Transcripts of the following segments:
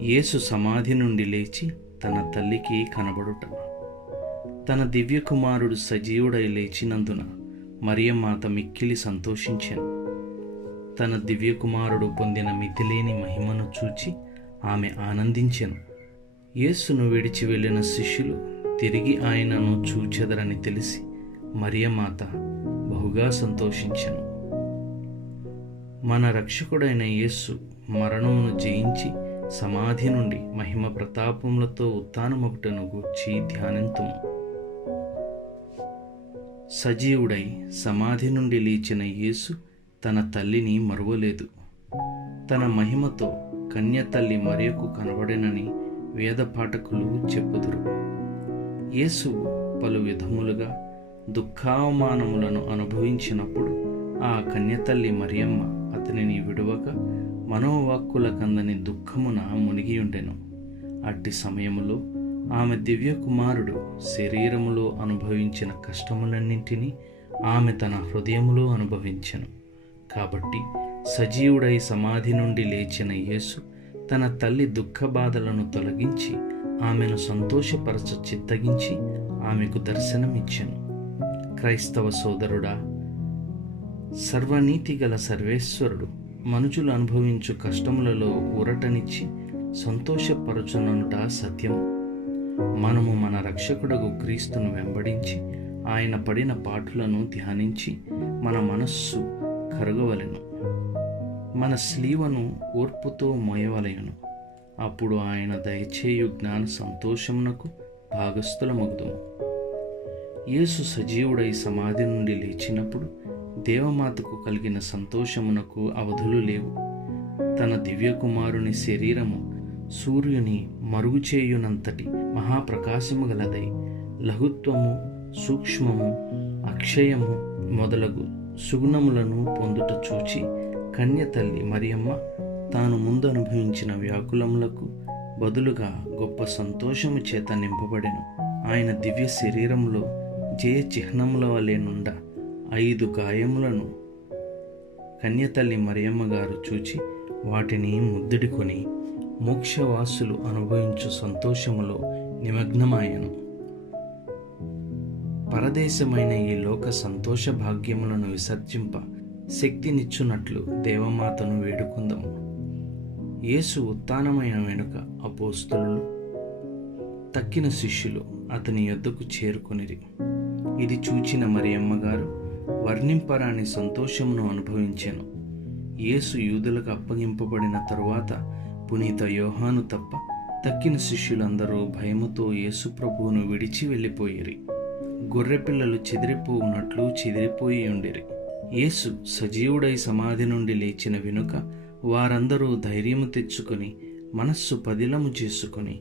యేసు సమాధి నుండి లేచి తన తల్లికి కనబడుట. తన దివ్యకుమారుడు సజీవుడై లేచినందున మరియమాత మిక్కిలి సంతోషించాను. తన దివ్యకుమారుడు పొందిన మితిలేని మహిమను చూచి ఆమె ఆనందించెను. యేసును విడిచి వెళ్ళిన శిష్యులు తిరిగి ఆయనను చూచెదరని తెలిసి మరియమాత బహుగా సంతోషించెను. మన రక్షకుడైన యేసు మరణమును జయించి సమాధి నుండి మహిమ ప్రతాపములతో ఉత్థానమొకటను గూర్చి ధ్యానింతుము. సజీవుడై సమాధి నుండి లేచిన యేసు తన తల్లిని మరువలేదు. తన మహిమతో కన్య తల్లి మరియకు కనబడినని వేద పాఠకులు చెప్పుదురు. యేసు పలు విధములుగా దుఃఖావమానములను అనుభవించినప్పుడు ఆ కన్యతల్లి మరియమ్మ అతనిని విడువక మనోవాక్కుల కందని దుఃఖమున మునిగియుండెను. అట్టి సమయములో ఆమె దివ్య కుమారుడు శరీరములో అనుభవించిన కష్టములన్నింటినీ ఆమె తన హృదయములో అనుభవించెను. కాబట్టి సజీవుడై సమాధి నుండి లేచిన యేసు తన తల్లి దుఃఖ బాధలను తొలగించి ఆమెను సంతోషపరచ చిత్తగించి ఆమెకు దర్శనమిచ్చెను. క్రైస్తవ సోదరుడా సర్వనీతి గల సర్వేశ్వరుడు మనుషులు అనుభవించు కష్టములలో ఊరటనిచ్చి సంతోషపరచునంట సత్యం. మనము మన రక్షకుడకు క్రీస్తును వెంబడించి ఆయన పడిన పాటులను ధ్యానించి మన మనస్సు కరగవలెను. మన స్లీవను ఓర్పుతో మోయవలయను అప్పుడు ఆయన దయచేయు జ్ఞాన సంతోషమునకు భాగస్థులమగుదుము. యేసు సజీవుడై సమాధి నుండి లేచినప్పుడు దేవమాతకు కలిగిన సంతోషమునకు అవధులు లేవు. తన దివ్యకుమారుని శరీరము సూర్యుని మరుగుచేయునంతటి మహాప్రకాశము గలదై లఘుత్వము సూక్ష్మము అక్షయము మొదలగు సుగుణములను పొందుట చూచి కన్య తల్లి మరియమ్మ తాను ముందు అనుభవించిన వ్యాకులములకు బదులుగా గొప్ప సంతోషము చేత నింపబడెను. ఆయన దివ్య శరీరంలో జయ చిహ్నముల వలె నుండ ఐదు గాయములను కన్యతల్లి మరియమ్మ గారు చూచి వాటిని ముద్దుడుకొని మోక్షవాసులు అనుభవించు సంతోషములో నిమగ్నమాయను. పరదేశమైన ఈ లోక సంతోష భాగ్యములను విసర్జింప శక్తినిచ్చునట్లు దేవమాతను వేడుకుందాము యేసు ఉత్థానమైన వెనుక అపోస్తులు తక్కిన శిష్యులు అతని యొద్దకు చేరుకొనిరి. ఇది చూచిన మరియమ్మగారు వర్ణింపరాని సంతోషమును అనుభవించాను. యేసు యూదులకు అప్పగింపబడిన తరువాత పునీత యోహాను తప్ప తక్కిన శిష్యులందరూ భయముతో యేసు ప్రభువును విడిచి వెళ్ళిపోయిరి. గొర్రెపిల్లలు చెదిరిపోవునట్లు చెదిరిపోయి ఉండిరి. యేసు సజీవుడై సమాధి నుండి లేచిన వెనుక వారందరూ ధైర్యము తెచ్చుకొని మనస్సు పదిలము చేసుకొని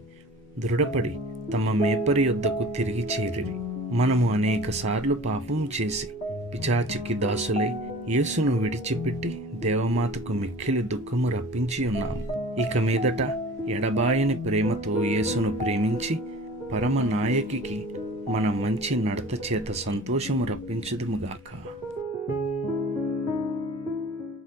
దృఢపడి తమ మేపరి యొద్దకు తిరిగి చేరిరి. మనము అనేక సార్లు పాపము చేసి పిచాచికి దాసులై యేసును విడిచిపెట్టి దేవమాతకు మిక్కిలి దుఃఖము రప్పించి ఉన్నాము. ఇక మీదట ఎడబాయని ప్రేమతో యేసును ప్రేమించి పరమ నాయకికి మన మంచి నడత చేత సంతోషము రప్పించుదుముగాక